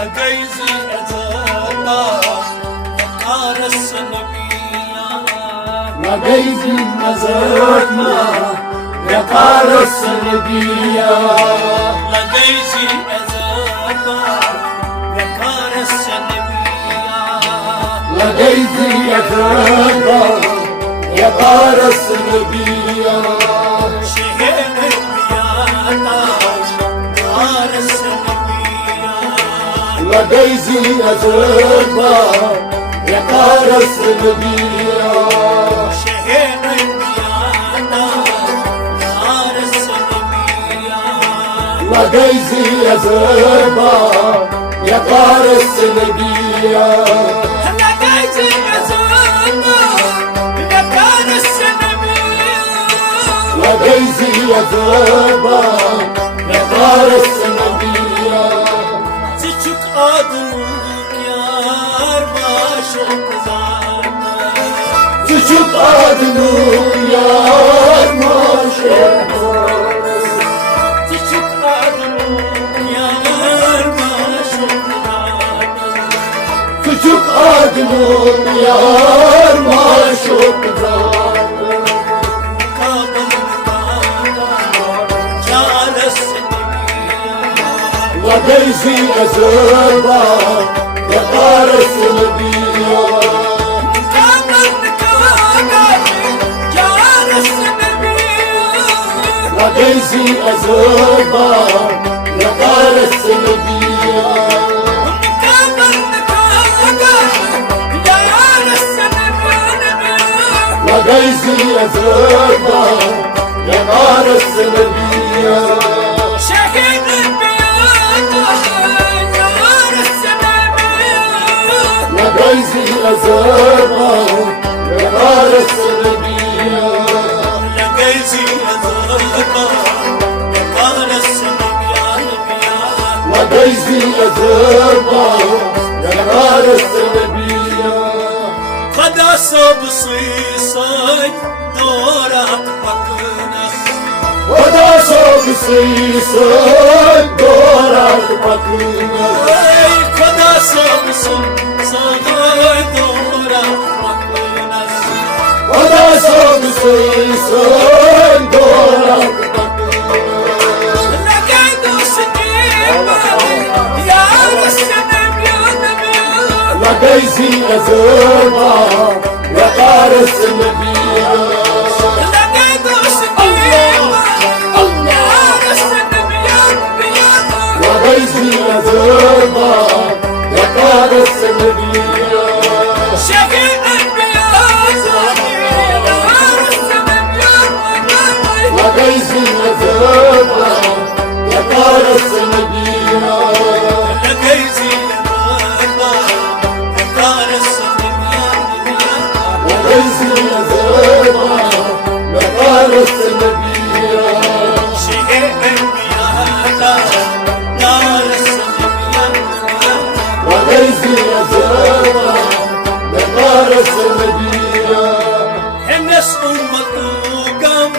لقيزي أتانا وقار السنبيا لقيزي أزرنا وقار السنبيا لقيزي أتانا وقار السنبيا لقيزي أزرنا وقار السنبيا شهيد بيانا وقار السنبيا لقيزي أزرنا وقار السنبيا شهيد بيانا وقار السنبيا لقيزي أزرنا وقار السنبيا لقيزي أزرنا وقار السنبيا لقيزي أزرنا وقار السنبيا Küçük adımın yar başım kızardı. Küçük adını yarma şehir Küçük adımın yar başım kızardı. Küçük adını yarma şehir Kadın çaresini لقيزي أزرنا وقار السنبيا لقيزي أزرنا وقار السنبيا لقيزي أزرنا وقار السنبيا شهيد لقيزي أزرنا وقار السنبيا لقيزي أزرقا وقال السنبيان بيان لقيزي أزرنا وقار السنبيا قد أصاب صيصي دورات بقنس ودا صوب سيسان دورات بقينا قد أصاب صيصي دورات بقنس ودا صوب سيسان دورات بقينا لقيدو سنيبا يا السنبيان بيان لقيزي أزرنا وقار السنبيا لقيدو سنيبا يا السنبيان بيان لقيزي أزرنا وقار السنبيا شهيد بيان لقيزي أزرنا وقار السنبيا لقيزي أزرنا وقار السنبيا لقيزي أزرنا وقار السنبيا شهيد بيان دار السنبيا لقيزي أزرنا وقار السنبيا الناس أمتوكم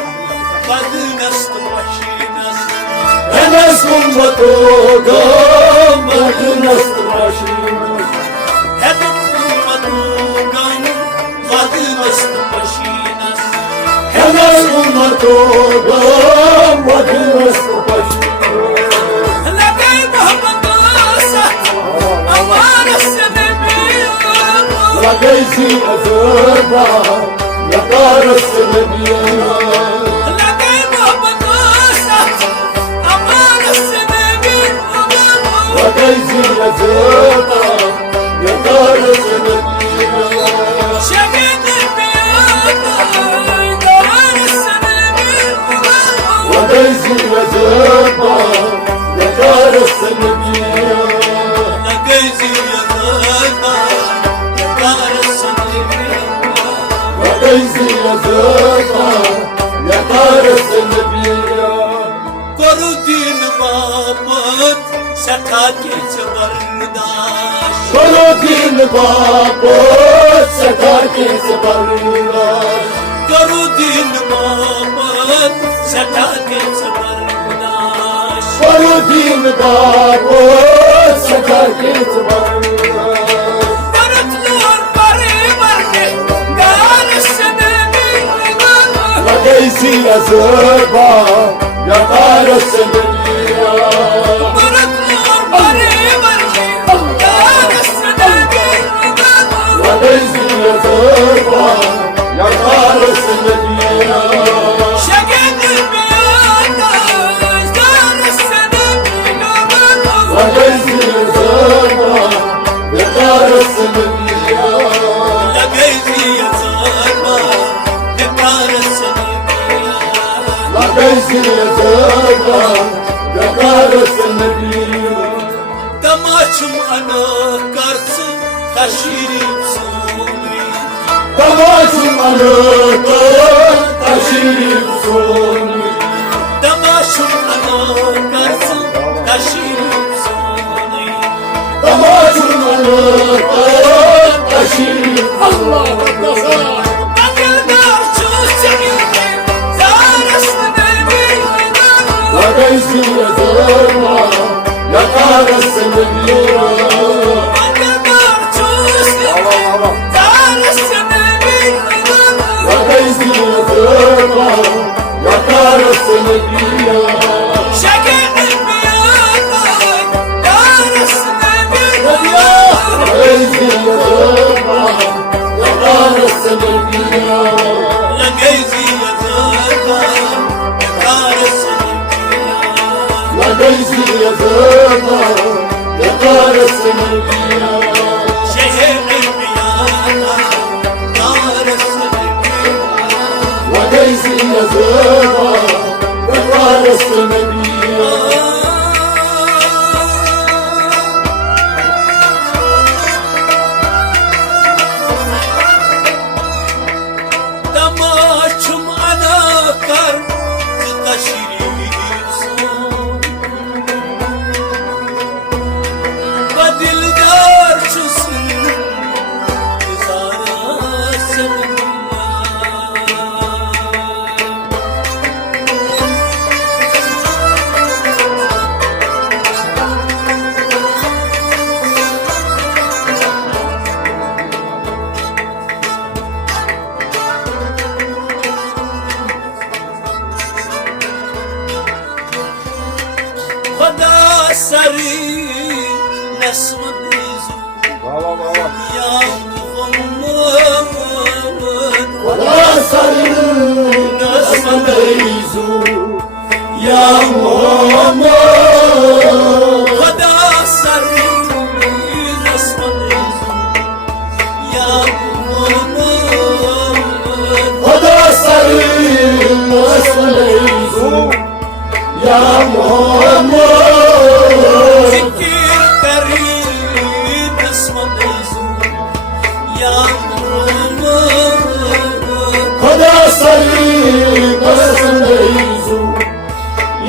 قد نست وحشينس أنا سمتو قام نست ماشينا هدف أمتوكم قد نست وحشينس أنا سمتو قام نست ماشينا لقي محمد ناصر أمان السنبيا لقيزي أزرنا وقار السنبيا لقي محمد ناصر أمان السنبيا لقيزي أزرنا وقار السنبيا شهيد بيان دار السنبيا لقيزي أزرنا وقار السنبيا لقيزي أزرقا وقار السنبيا لقيزي أزرنا وقار السنبيا قردين بابت سكاكي برداش ولكن بابا سكاكي سبرناش قردين بابت سكاكي برداش ولكن بابا سكاكي yazıba yakarsın dünya. Vadezi yazıba yakarsın dünya. Vadezi yazıba yakarsın dünya. Vadezi yazıba yakarsın dünya. Damaçım ana karsın taşırım suni. Damaçım anıtır taşıyıp sonu. Damaçım ana karsın taşırım suni. Damaçım anıtır taşıyıp Allah'ım nasıl? Vadezi yazıma yakarsın dünya. Vadezi yazıma yakarsın dünya. Vadezi yazıma yakarsın dünya. Vadezi yazıma yakarsın dünya. Vadezi yazıma yakarsın dünya. Damaçım ana kar taşırıyorsun. Vadildar çılsın kızara seninle. Vada sarı nesmi bizu ya Muhammed. Vada sarı nesmi bizu ya Muhammed. Vada sarı nesmi bizu ya Muhammed. Vada sarı nesmi bizu ya Muhammed. Zikir karim nesmi bizu ya Muhammed. Vada sarı nesmi bizu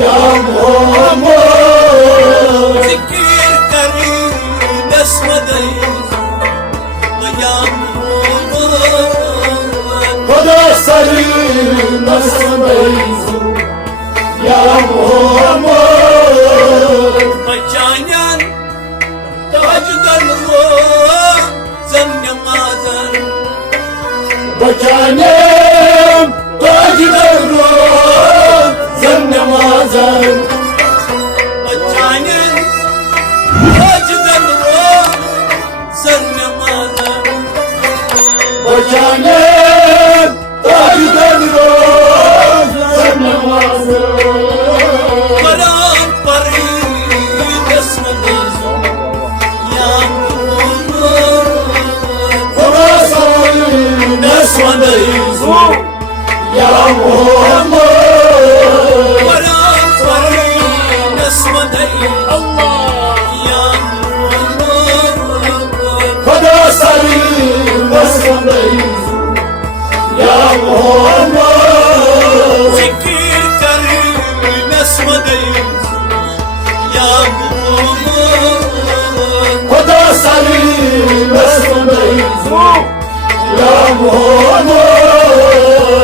ya Muhammed. Zikir karim nesmi bizu ya Muhammed. Vada sarı nesmi bizu ya Muhammed. Bacanan tacdan ro zannemadan. Bakanem tacıdan ruh zannemazen. Bacanan tacdan ro zannemadan. Bakanem tacıdan ruh zannemazen. Paran pari desmediz ya Muhammed. Kurasanın nesmedeyiz ya Muhammed. Paran pari desmediz ya Muhammed. Kurasanın nesmedeyiz ya Muhammed. Zikir karim nesmedeyiz ya Muhammed. Kurasanın nesmedeyiz ya Muhammed.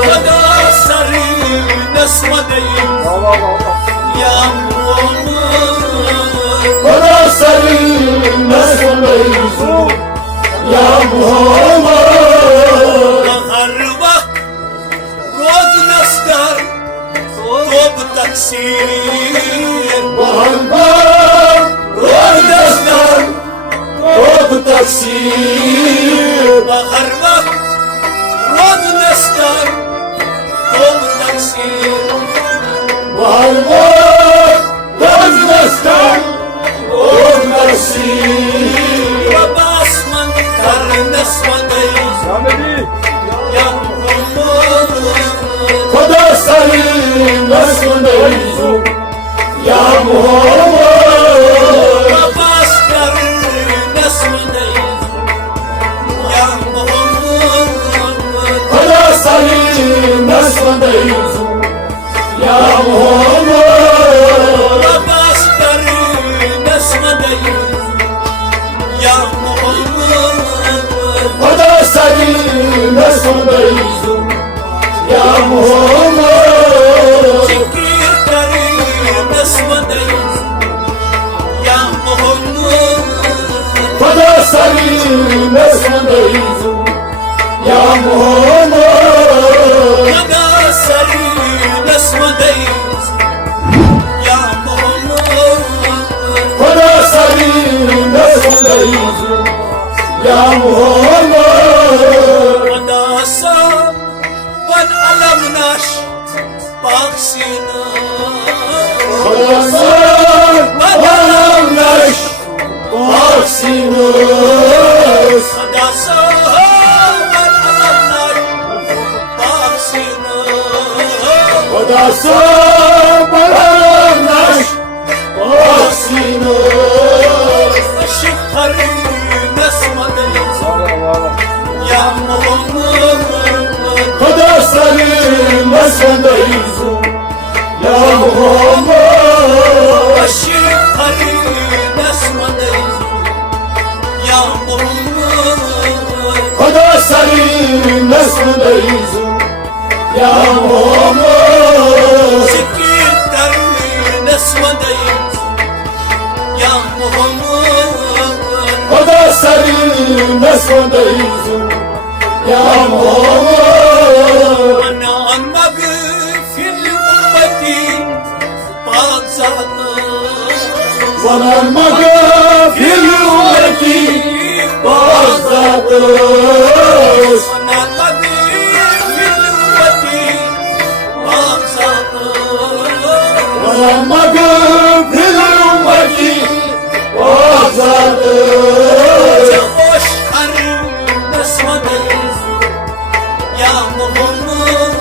Vada sarı nesmedeyiz ya Muhammed. Kurasanın nesmedeyiz ya Muhammed. Bahar bak roz nestar تقصير بهالباب ودستان طوب تقصير بغربك رد نستر طوب تقصير بهالباب ودستان طوب تقصير وباس من كر نسوة ديز يا محمد خدا سلیم نسون ایزو یا محمد وباس كر نسوة ديز يا محمد خدا سلیم نسون ایزو یا محمد وباس كر نسوة ديز يا محمد خدا سلیم نسون ایزو یا محمد شكير كريم نسوة ديز يا محمد خدا سلیم نسون ایزو یا محمد ودا سري نسوة ديز يا محمد خدا سلیم نسون ایزو یا محمد ودا سام والعلم ناش باقسينا خلاصان ولم نش باکسینوس ودا سام والعلم ناش باقسينا خلاصان ولم نش باکسینوس الشفر نسوة ديز يا محمد خدا سلیم نسون ایزو یا محمد الشفر نسوة ديز يا محمد خدا سلیم نسون ایزو یا محمد سكير كري نسوة ديز يا محمد خدا سلیم نسون ایزو یا محمد أنا النبي في أمتي بعد ونرمك في الأمة بعضتوس أنا النبي في أمتي بعد ونرمك في الأمة بعضتوس جوش حرم نسوة ديز يا محمد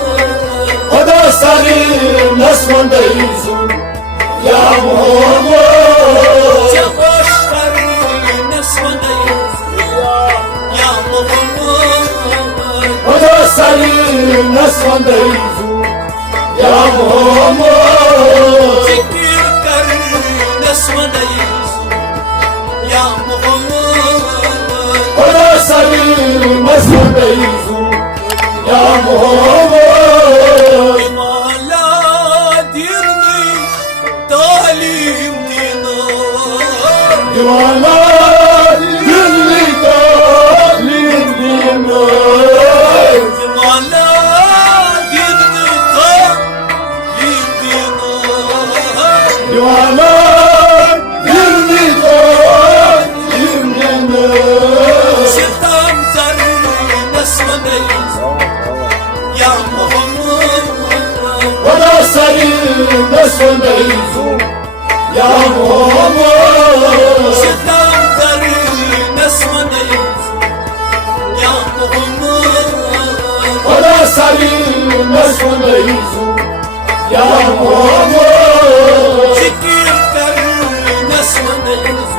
خدا سلیم نسون ایزو یا محمد جوش حرم نسوة ديز يا محمد خدا سلیم نسون ایزو یا محمد ذكر كرم نسوة ديز يا محمد خدا سلیم نسون ایزو یا محمد إمالا ديرني تعليم دينار دیوانا دلی تعلیم دینار إمالا ديرني تعليم دينار دیوانا دلی تعلیم دینار ستام زر نسوة ديز يا محمد خدا سلیم نسون ایزو یا محمد ستام زر نسوة ديز يا محمد خدا سلیم نسون ایزو یا محمد ذكر كرم نسوة ديز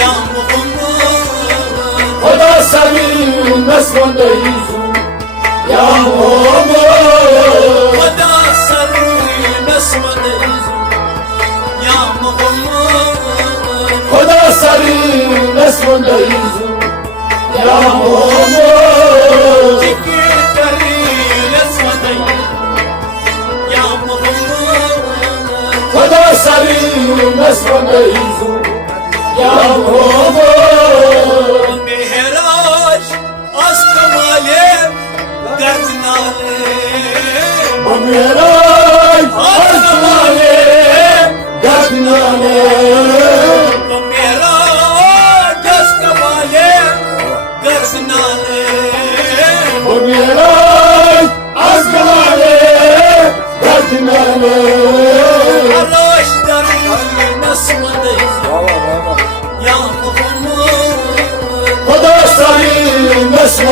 يا محمد خدا سلیم نسون ایزو یا محمد ودا سر نسوة ديز يا محمد خدا سلیم نسون ایزو یا محمد ذكر كريم نسوة ديز يا محمد خدا سلیم نسون ایزو یا محمد مهراج از کماله گردناله بمیرای از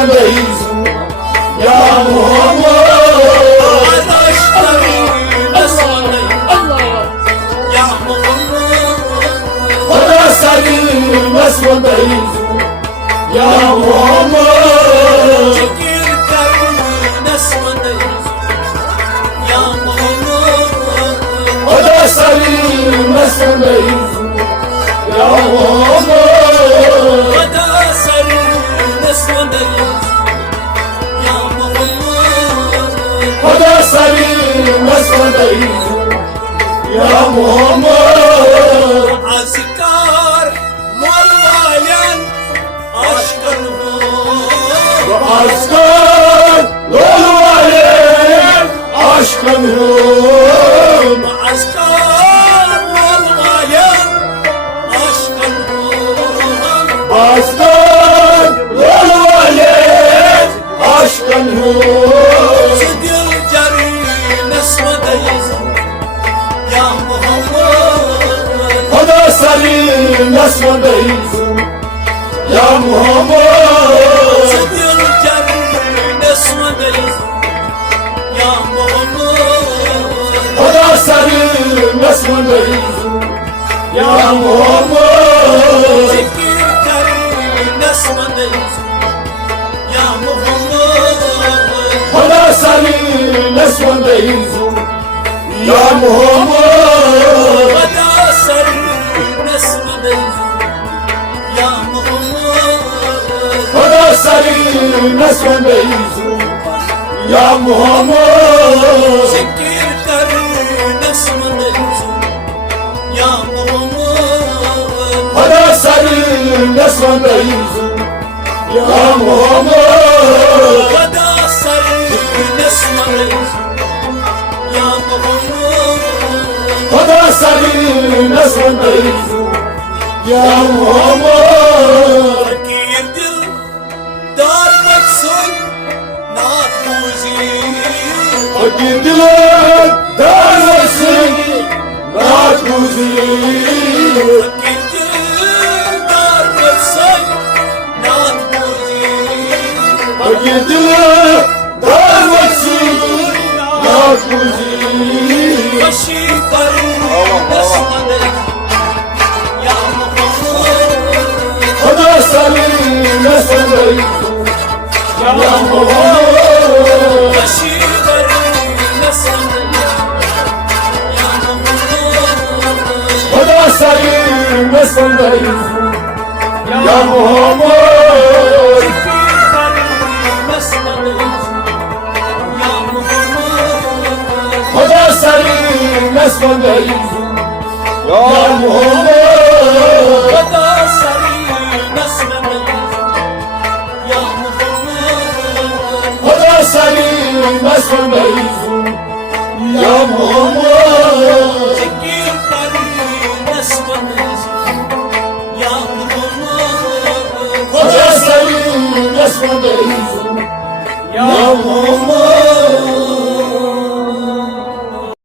nesvandeyiz ya Muhammed. Adaşları nesvadayız ya Muhammed. Kardeşleri nesvandeyiz ya Muhammed. Çekirdeği nesvadayız ya Muhammed. Kardeşleri nesvandeyiz ya Muhammed. Adaşları nesvadayız ya Muhammed. Kardeşleri nesvandeyiz ya Muhammed. Azkar valvalen aşkın Aslan olmayın aşkınım. Azkar valvalen aşkın Aslan olmayın aşkınım. Sıdıl cari nesvadayız ya Muhammed. Kardeşlerim nesvandeyiz ya Muhammed. Sıdıl cari nesvadayız ya Muhammed. Kardeşlerim nesvandeyiz ya Muhammed. Çekirdeği nesvadayız ya Muhammed. Kardeşlerim nesvandeyiz ya Muhammed. Adaşları nesvadayız ya Muhammed. Kardeşlerim nesvandeyiz ya Muhammed. Çekirdeği nesvadayız ya Muhammed. Kardeşlerim nesvandeyiz ya Muhammed. Adaşları nesvadayız ya Muhammed. Kardeşlerim nesvandeyiz ya Muhammed. Fakir dil darbaksın naat muziği. Fakir diler derlesin nakbuzi. Fakir dil darbaksın naat muziği. Fakir diler derlesin nakbuzi. Başı karı nesvadayız ya Muhammed. Kardeşlerim nesvandeyiz ya Muhammed. Başı karı nesvadayız ya Muhammed. Kardeşlerim nesvandeyiz ya Muhammed. Çekirdeği nesvadayız ya Muhammed. Kardeşlerim nesvandeyiz ya Muhammed. Adaşları nesvadayız ya Muhammed. Kardeşlerim nesvandeyiz ya Muhammed. Çekirdeği nesvadayız ya Muhammed. Kardeşlerim nesvandeyiz ya Muhammed.